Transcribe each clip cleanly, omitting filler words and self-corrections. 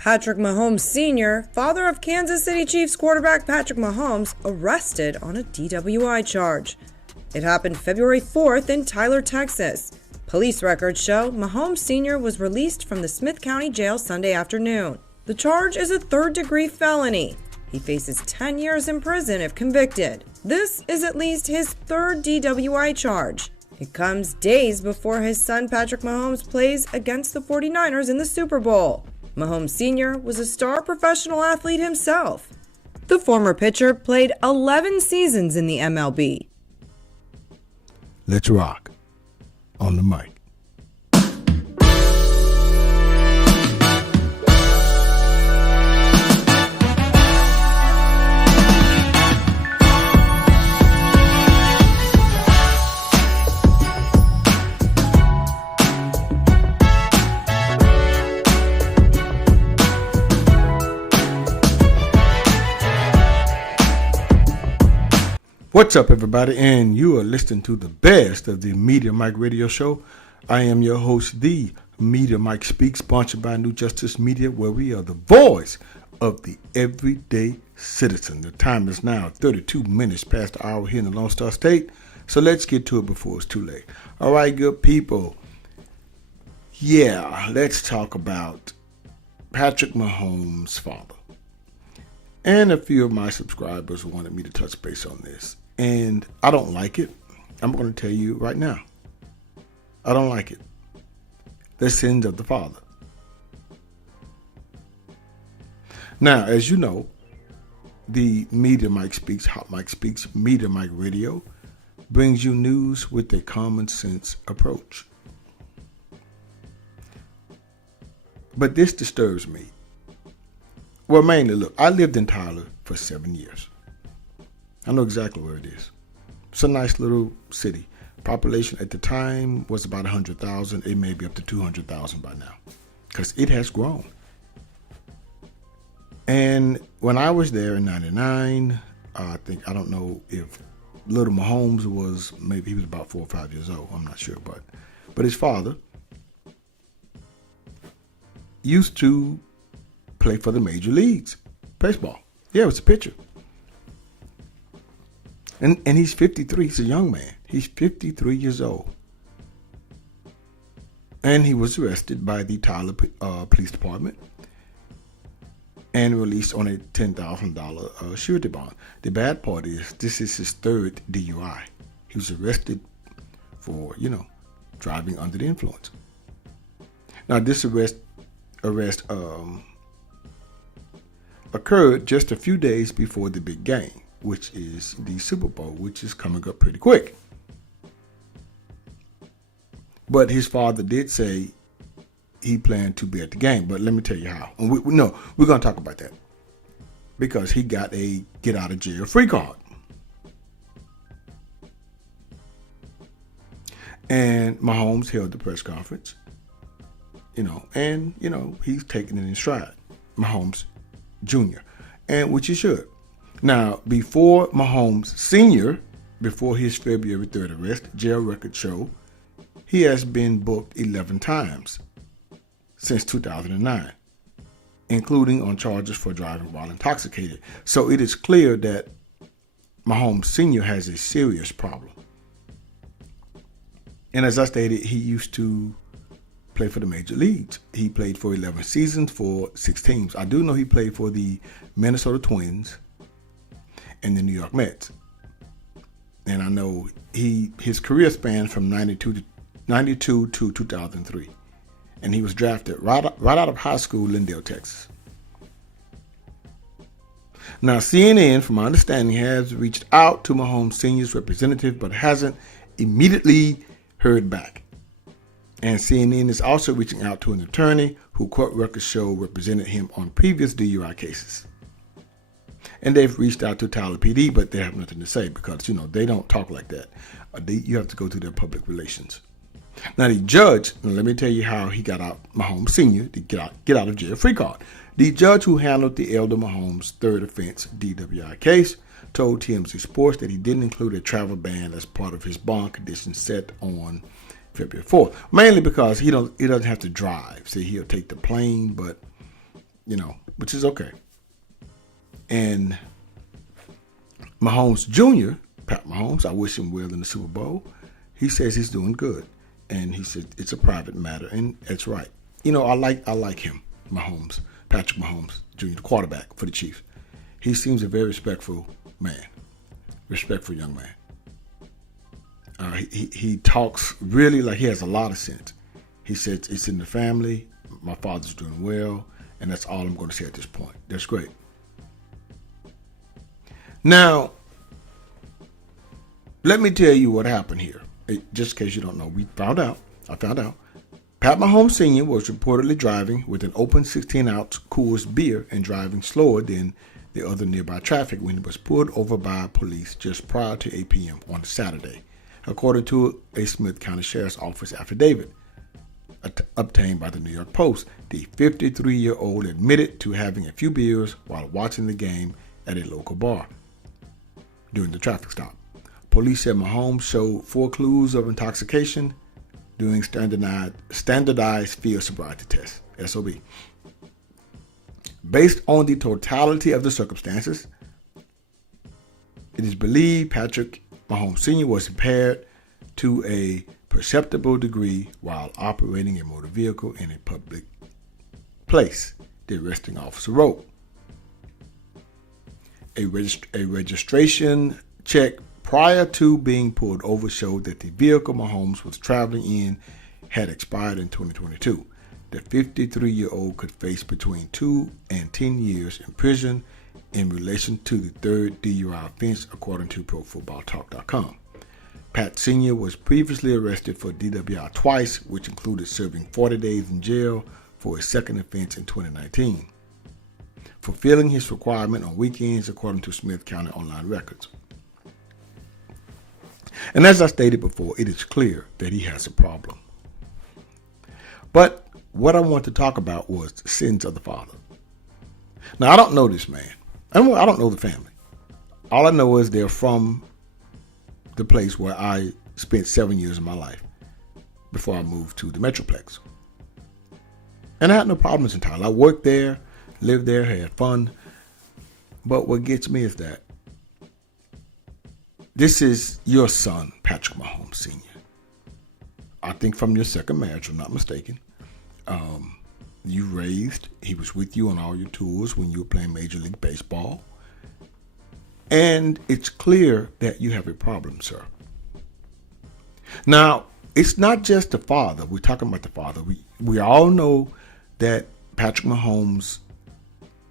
Patrick Mahomes Sr., father of Kansas City Chiefs quarterback Patrick Mahomes, arrested on a DWI charge. It happened February 4th in Tyler, Texas. Police records show Mahomes Sr. was released from the Smith County Jail Sunday afternoon. The charge is a third-degree felony. He faces 10 years in prison if convicted. This is at least his third DWI charge. It comes days before his son Patrick Mahomes plays against the 49ers in the Super Bowl. Mahomes Sr. was a star professional athlete himself. The former pitcher played 11 seasons in the MLB. Let's rock on the mic. What's up, everybody? And you are listening to the best of the Media Mike Radio Show. I am your host, the Media Mike Speaks, sponsored by New Justice Media, where we are the voice of the everyday citizen. The time is now 32 minutes past the hour here in the Lone Star State, so let's get to it before it's too late. All right, good people. Yeah, let's talk about Patrick Mahomes' father. And a few of my subscribers wanted me to touch base on this. And I don't like it. I'm going to tell you right now. I don't like it. The sins of the father. Now, as you know, the Media Mike Speaks, Hot Mike Speaks, Media Mike Radio brings you news with a common sense approach. But this disturbs me. Well, mainly, look, I lived in Tyler for 7 years. I know exactly where it is. It's a nice little city. Population at the time was about 100,000. It may be up to 200,000 by now because it has grown. And when I was there in 99, I don't know if little Mahomes was, maybe he was about 4 or 5 years old. I'm not sure. But his father used to play for the major leagues, baseball. Yeah, it was a pitcher. And he's 53. He's a young man. He's 53 years old. And he was arrested by the Tyler Police Department and released on a $10,000 surety bond. The bad part is this is his third DUI. He was arrested for, driving under the influence. Now, this arrest occurred just a few days before the big game, which is the Super Bowl, which is coming up pretty quick. But his father did say he planned to be at the game, but let me tell you how. And we're going to talk about that because he got a get out of jail free card. And Mahomes held the press conference, and he's taking it in stride. Mahomes Jr., and which he should. Now, before Mahomes Sr., before his February 3rd arrest, jail records show he has been booked 11 times since 2009, including on charges for driving while intoxicated. So it is clear that Mahomes Sr. has a serious problem. And as I stated, he used to play for the major leagues. He played for 11 seasons for 6 teams. I do know he played for the Minnesota Twins and the New York Mets. And I know his career spans from 92 to 2003. And he was drafted right out of high school, Lindale, Texas. Now, CNN, from my understanding, has reached out to Mahomes Sr.'s representative, but hasn't immediately heard back. And CNN is also reaching out to an attorney who court records show represented him on previous DUI cases. And they've reached out to Tyler PD, but they have nothing to say because, they don't talk like that. You have to go through their public relations. Now, the judge, let me tell you how he got out Mahomes Sr. to get out of jail free card. The judge who handled the elder Mahomes' third offense DWI case told TMZ Sports that he didn't include a travel ban as part of his bond condition set on February 4th, mainly because he doesn't have to drive. See, he'll take the plane, but which is okay. And Mahomes Jr., Pat Mahomes, I wish him well in the Super Bowl. He says he's doing good. And he said it's a private matter. And that's right. I like him, Mahomes, Patrick Mahomes Jr., the quarterback for the Chiefs. He seems a very respectful man, respectful young man. He talks really like he has a lot of sense. He said, it's in the family. My father's doing well. And that's all I'm going to say at this point. That's great. Now, let me tell you what happened here. Just in case you don't know, I found out. Pat Mahomes Sr. was reportedly driving with an open 16-ounce Coors beer and driving slower than the other nearby traffic when he was pulled over by police just prior to 8 p.m. on Saturday, according to a Smith County Sheriff's Office affidavit obtained by the New York Post. The 53-year-old admitted to having a few beers while watching the game at a local bar during the traffic stop. Police said Mahomes showed 4 clues of intoxication during standardized field sobriety tests, SOB. Based on the totality of the circumstances, it is believed Patrick Mahomes Sr. was impaired to a perceptible degree while operating a motor vehicle in a public place, the arresting officer wrote. A registration check prior to being pulled over showed that the vehicle Mahomes was traveling in had expired in 2022. The 53-year-old could face between 2 and 10 years in prison in relation to the third DUI offense, according to ProFootballTalk.com. Pat Sr. was previously arrested for DWI twice, which included serving 40 days in jail for his second offense in 2019, fulfilling his requirement on weekends, according to Smith County online records. And as I stated before, it is clear that he has a problem. But what I want to talk about was the sins of the father. Now, I don't know this man. I don't know the family. All I know is they're from the place where I spent 7 years of my life before I moved to the Metroplex. And I had no problems in Thailand. I worked there, lived there, had fun. But what gets me is that this is your son, Patrick Mahomes Sr. I think from your second marriage, if I'm not mistaken. He was with you on all your tours when you were playing Major League Baseball. And it's clear that you have a problem, sir. Now, it's not just the father. We're talking about the father. We all know that Patrick Mahomes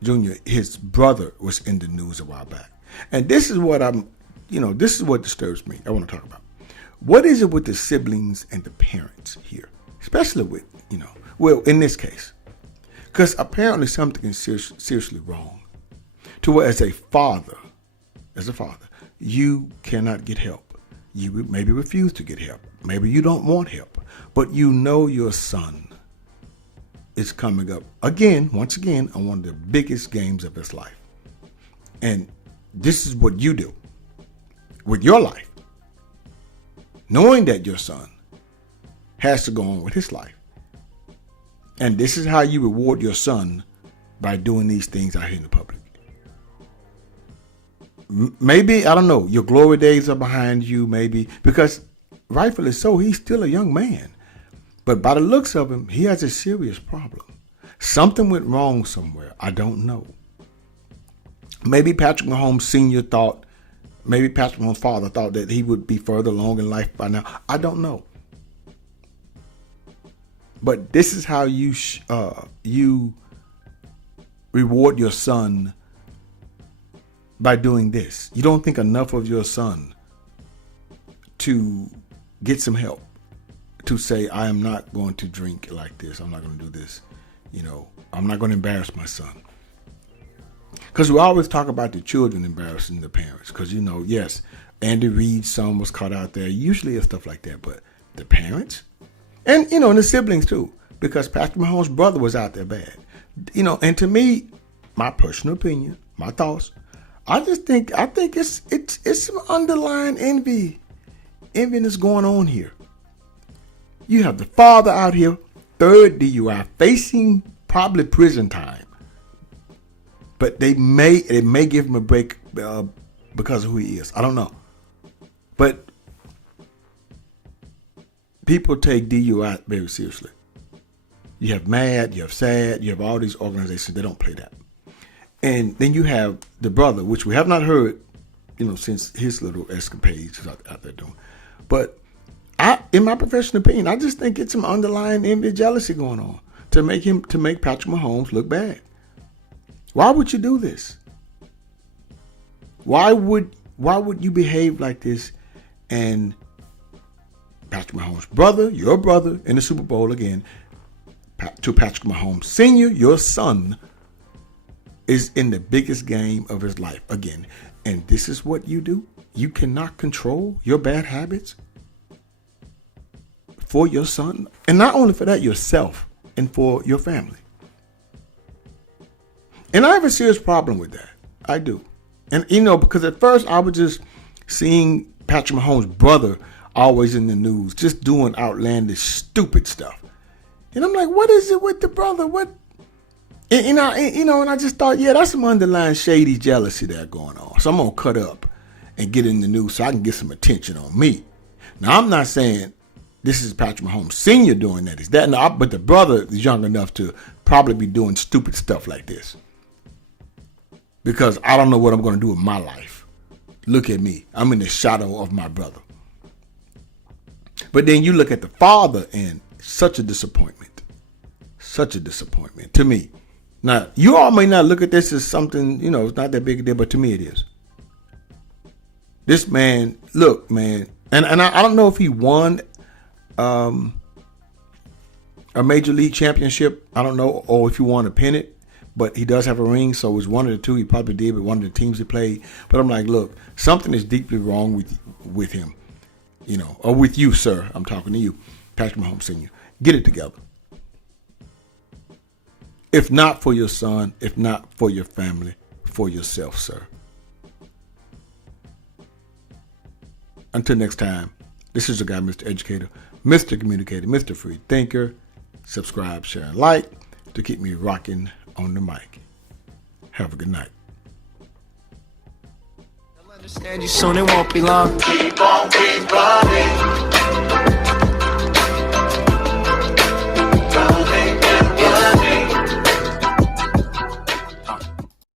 Jr., his brother, was in the news a while back. And this is what this is what disturbs me. I want to talk about. What is it with the siblings and the parents here? Especially with, in this case. Because apparently something is seriously wrong. To where as a father, you cannot get help. You maybe refuse to get help. Maybe you don't want help. But your son is coming up once again, on one of the biggest games of his life. And this is what you do with your life, knowing that your son has to go on with his life. And this is how you reward your son, by doing these things out here in the public. Maybe, I don't know, your glory days are behind you, maybe, because rightfully so, he's still a young man. But by the looks of him, he has a serious problem. Something went wrong somewhere. I don't know. Maybe Patrick Mahomes Sr. Maybe Patrick Mahomes' father thought that he would be further along in life by now. I don't know. But this is how you reward your son, by doing this. You don't think enough of your son to get some help, to say, I am not going to drink like this. I'm not going to do this. I'm not going to embarrass my son. Because we always talk about the children embarrassing the parents. Because, yes, Andy Reid's son was caught out there. Usually it's stuff like that. But the parents, and, and the siblings too. Because Patrick Mahomes' brother was out there bad. And to me, my personal opinion, my thoughts, I think it's some underlying enviness going on here. You have the father out here, third DUI, facing probably prison time. But it may give him a break because of who he is. I don't know. But people take DUI very seriously. You have MAD, you have SAD, you have all these organizations. They don't play that. And then you have the brother, which we have not heard, since his little escapades he's out there doing. But in my professional opinion, I just think it's some underlying envy, jealousy going on to make Patrick Mahomes look bad. Why would you do this? Why would you behave like this? And Patrick Mahomes' brother, your brother, in the Super Bowl again, to Patrick Mahomes Sr., your son, is in the biggest game of his life again. And this is what you do? You cannot control your bad habits for your son? And not only for that, yourself and for your family. And I have a serious problem with that. I do. And, because at first I was just seeing Patrick Mahomes' brother always in the news, just doing outlandish, stupid stuff. And I'm like, what is it with the brother? What? And I just thought, yeah, that's some underlying shady jealousy there going on. So I'm going to cut up and get in the news so I can get some attention on me. Now, I'm not saying this is Patrick Mahomes Sr. doing that. Is that? No, but the brother is young enough to probably be doing stupid stuff like this. Because I don't know what I'm going to do with my life. Look at me. I'm in the shadow of my brother. But then you look at the father and such a disappointment. Such a disappointment to me. Now, you all may not look at this as something, it's not that big a deal, but to me it is. This man, look, man, and I don't know if he won a major league championship. I don't know, or if he won a pennant. But he does have a ring, so it was one of the two. He probably did with one of the teams he played. But I'm like, look, something is deeply wrong with him, or with you, sir. I'm talking to you, Patrick Mahomes Sr. Get it together. If not for your son, if not for your family, for yourself, sir. Until next time, this is the guy, Mr. Educator, Mr. Communicator, Mr. Free Thinker. Subscribe, share, and like to keep me rocking on the mic. Have a good night. I'll understand you soon, it won't be long. Keep on keep running.